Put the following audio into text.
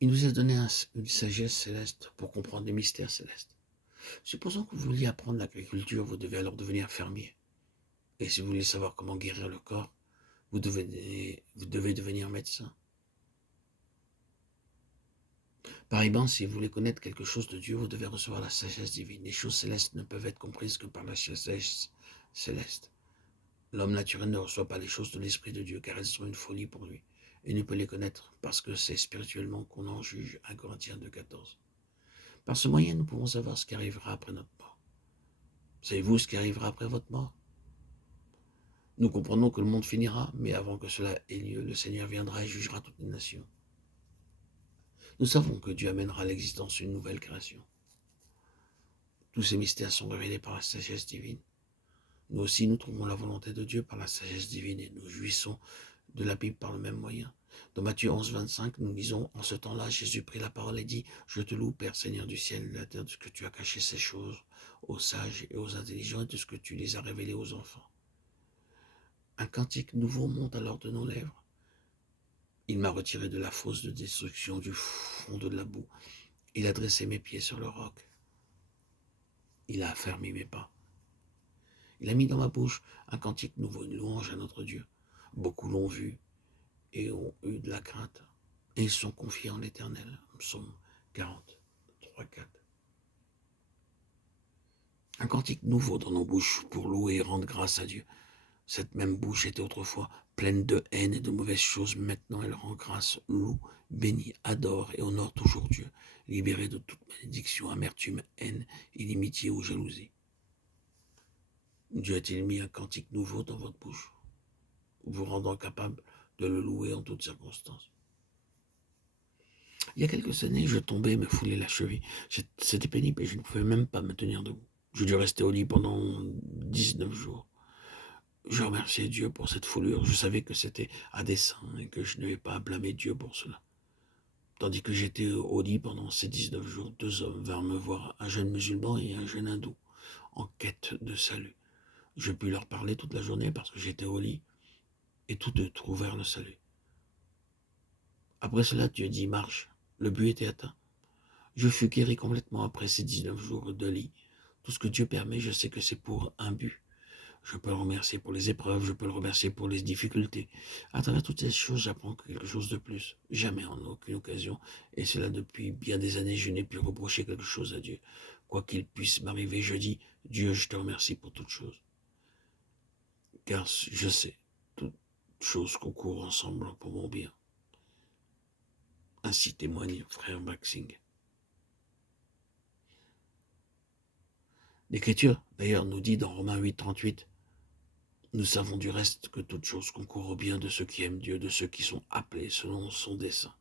Il nous a donné une sagesse céleste pour comprendre les mystères célestes. Supposons que vous vouliez apprendre l'agriculture, vous devez alors devenir fermier. Et si vous voulez savoir comment guérir le corps, vous devez devenir médecin. Pareillement, si vous voulez connaître quelque chose de Dieu, vous devez recevoir la sagesse divine. Les choses célestes ne peuvent être comprises que par la sagesse céleste. L'homme naturel ne reçoit pas les choses de l'Esprit de Dieu, car elles sont une folie pour lui. Et ne peut les connaître parce que c'est spirituellement qu'on en juge. 1 Corinthiens 2,14. Par ce moyen, nous pouvons savoir ce qui arrivera après notre mort. Savez-vous ce qui arrivera après votre mort? Nous comprenons que le monde finira, mais avant que cela ait lieu, le Seigneur viendra et jugera toutes les nations. Nous savons que Dieu amènera à l'existence une nouvelle création. Tous ces mystères sont révélés par la sagesse divine. Nous aussi, nous trouvons la volonté de Dieu par la sagesse divine et nous jouissons de la Bible par le même moyen. Dans Matthieu 11, 25, nous lisons: en ce temps-là, Jésus prit la parole et dit: je te loue, Père, Seigneur du ciel et de la terre, de ce que tu as caché ces choses aux sages et aux intelligents et de ce que tu les as révélées aux enfants. Un cantique nouveau monte alors de nos lèvres. Il m'a retiré de la fosse de destruction, du fond de la boue. Il a dressé mes pieds sur le roc. Il a affermi mes pas. Il a mis dans ma bouche un cantique nouveau, une louange à notre Dieu. Beaucoup l'ont vu et ont eu de la crainte. Et ils sont confiés en l'Éternel. Psaume 40, 3, 4. Un cantique nouveau dans nos bouches pour louer et rendre grâce à Dieu. Cette même bouche était autrefois pleine de haine et de mauvaises choses. Maintenant, elle rend grâce, loue, bénit, adore et honore toujours Dieu, libéré de toute malédiction, amertume, haine, inimitié ou jalousie. Dieu a-t-il mis un cantique nouveau dans votre bouche, vous rendant capable de le louer en toutes circonstances? Il y a quelques années, je tombais et me foulais la cheville. C'était pénible et je ne pouvais même pas me tenir debout. J'ai dû rester au lit pendant 19 jours. Je remerciais Dieu pour cette foulure. Je savais que c'était à dessein et que je ne devais pas blâmer Dieu pour cela. Tandis que j'étais au lit pendant ces 19 jours, deux hommes vinrent me voir, un jeune musulman et un jeune hindou, en quête de salut. Je pus leur parler toute la journée parce que j'étais au lit et tous deux trouvèrent le salut. Après cela, Dieu dit: marche. Le but était atteint. Je fus guéri complètement après ces 19 jours de lit. Tout ce que Dieu permet, je sais que c'est pour un but. Je peux le remercier pour les épreuves, je peux le remercier pour les difficultés. À travers toutes ces choses, j'apprends quelque chose de plus. Jamais, en aucune occasion, et cela depuis bien des années, je n'ai pu reprocher quelque chose à Dieu. Quoi qu'il puisse m'arriver, je dis: Dieu, je te remercie pour toutes choses. Car je sais, toutes choses concourent ensemble pour mon bien. Ainsi témoigne frère Maxing. L'Écriture, d'ailleurs, nous dit dans Romains 8, 38, nous savons du reste que toutes choses concourent au bien de ceux qui aiment Dieu, de ceux qui sont appelés selon son dessein.